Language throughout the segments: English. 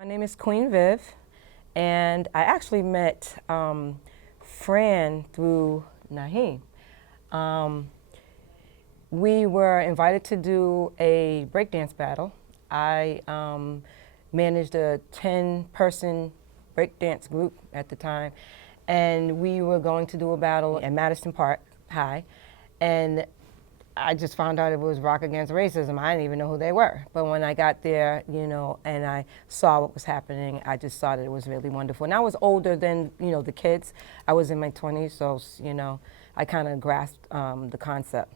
My name is Queen Viv, and I actually met Fran through Naheem. Um, we were invited to do a breakdance battle. I managed a 10-person breakdance group at the time, and we were going to do a battle at Madison Park High, and I just found out it was Rock Against Racism. I didn't even know who they were. But when I got there, and I saw what was happening, I just thought it was really wonderful. And I was older than, the kids. I was in my 20s, so, I kind of grasped the concept.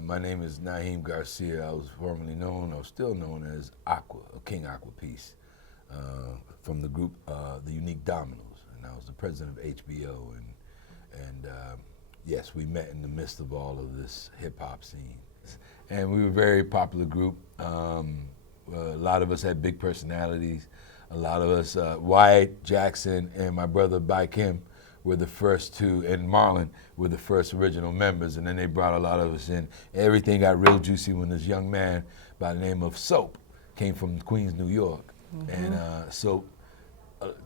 My name is Naheem Garcia. I was formerly known, or still known as King Aqua Peace, from the group, the Unikue Dominoes. And I was the president of HBO. And yes, we met in the midst of all of this hip-hop scene. And we were a very popular group. A lot of us had big personalities. A lot of us, Wyatt Jackson and my brother By Kim were the first two, and Marlon were the first original members, and then they brought a lot of us in. Everything got real juicy when this young man by the name of Soap came from Queens, New York. Mm-hmm. And Soap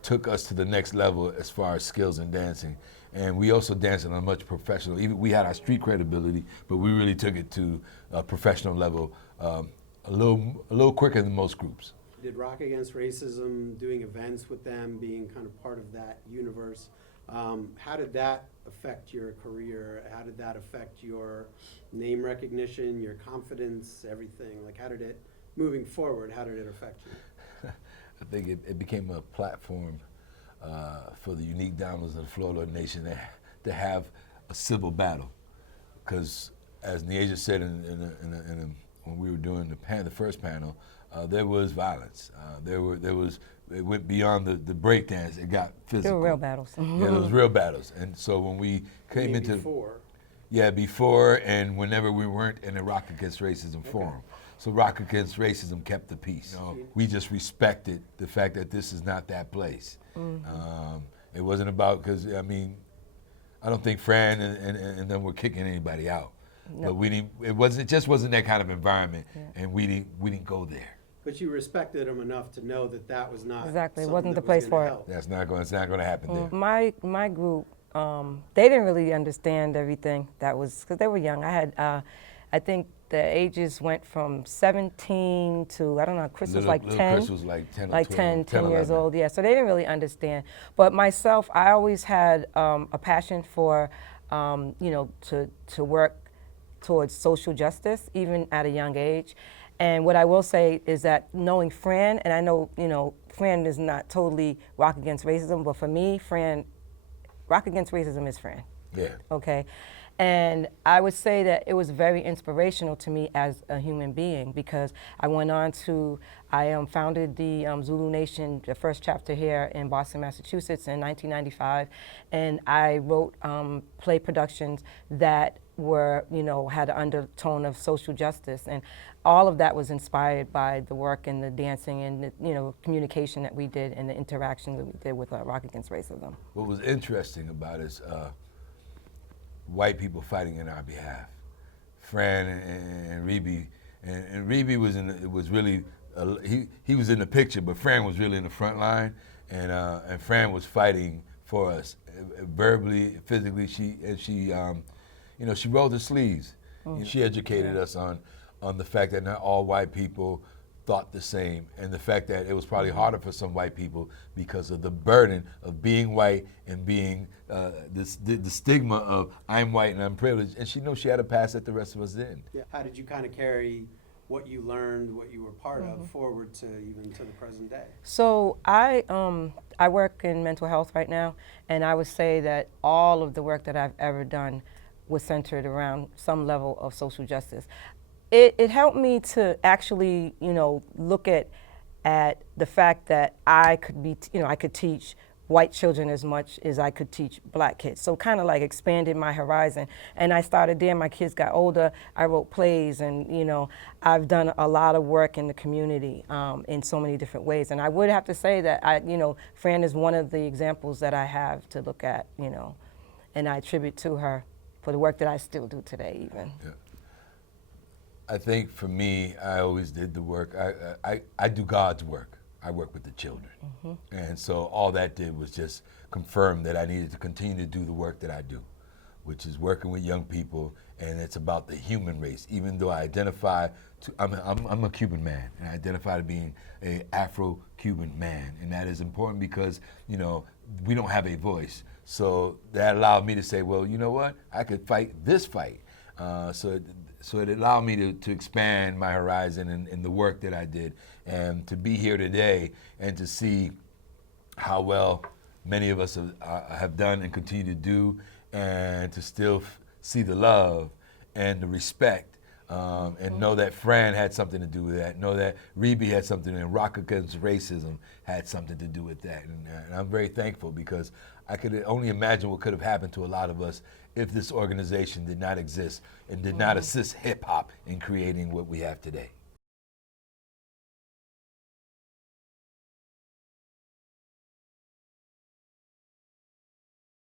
took us to the next level as far as skills in dancing. And we also danced on a much professional, even we had our street credibility, but we really took it to a professional level a little quicker than most groups. Did Rock Against Racism, doing events with them, being kind of part of that universe, how did that affect your career? How did that affect your name recognition, your confidence, everything? Like, how did it, moving forward, how did it affect you? I think it became a platform for the Unikue Dominoes of the Florida Nation to have a civil battle. Because as Nieja said when we were doing the first panel, there was violence. It went beyond the breakdance. It got physical. There were real battles. Yeah, there was real battles. And so when we came into before. Yeah, before and whenever we weren't in the Rock Against Racism forum. So Rock Against Racism kept the peace. We just respected the fact that this is not that place. Mm-hmm. It wasn't about, because I don't think Fran and them were kicking anybody out. No. But we didn't. It just wasn't that kind of environment, and we didn't go there. But you respected them enough to know that was not exactly. It wasn't the place for it. It's not going to happen there. My group, they didn't really understand everything that was, because they were young. I had, I think the ages went from 17 to, I don't know, Chris was like 10. Chris was like 10 or like 12, 10 years old, yeah. So they didn't really understand. But myself, I always had a passion for, to work towards social justice, even at a young age. And what I will say is that knowing Fran, and I know, Fran is not totally Rock Against Racism, but for me, Rock Against Racism is Fran. Yeah. Okay. And I would say that it was very inspirational to me as a human being, because I went on to, I founded the Zulu Nation, the first chapter here in Boston, Massachusetts in 1995. And I wrote play productions that were, had an undertone of social justice. And all of that was inspired by the work and the dancing and the, communication that we did and the interaction that we did with Rock Against Racism. What was interesting about it is white people fighting in our behalf. Fran and Reby, and Reby was really he was in the picture, but Fran was really in the front line, and Fran was fighting for us verbally, physically. She rolled her sleeves. Mm. She educated us on the fact that not all white people thought the same, and the fact that it was probably harder for some white people because of the burden of being white and being the stigma of I'm white and I'm privileged, and she knows she had a past that the rest of us didn't. Yeah. How did you kind of carry what you learned, what you were part of, forward to even to the present day? So I work in mental health right now, and I would say that all of the work that I've ever done was centered around some level of social justice. It helped me to actually, look at the fact that I could be, I could teach white children as much as I could teach black kids. So kind of like expanded my horizon. And I started there, my kids got older, I wrote plays, and I've done a lot of work in the community in so many different ways. And I would have to say that Fran is one of the examples that I have to look at, and I attribute to her for the work that I still do today even. Yeah. I think for me, I always did the work. I do God's work. I work with the children. And so all that did was just confirm that I needed to continue to do the work that I do, which is working with young people, and it's about the human race. Even though I identify, I'm a Cuban man, and I identify to being a Afro-Cuban man, and that is important because, you know, we don't have a voice. So that allowed me to say, well, you know what, I could fight this fight. So it allowed me to expand my horizon in the work that I did, and to be here today and to see how well many of us have done and continue to do, and to still see the love and the respect, and know that Fran had something to do with that, know that Reby had something, and Rock Against Racism had something to do with that. And I'm very thankful, because I could only imagine what could have happened to a lot of us if this organization did not exist and did not assist hip hop in creating what we have today.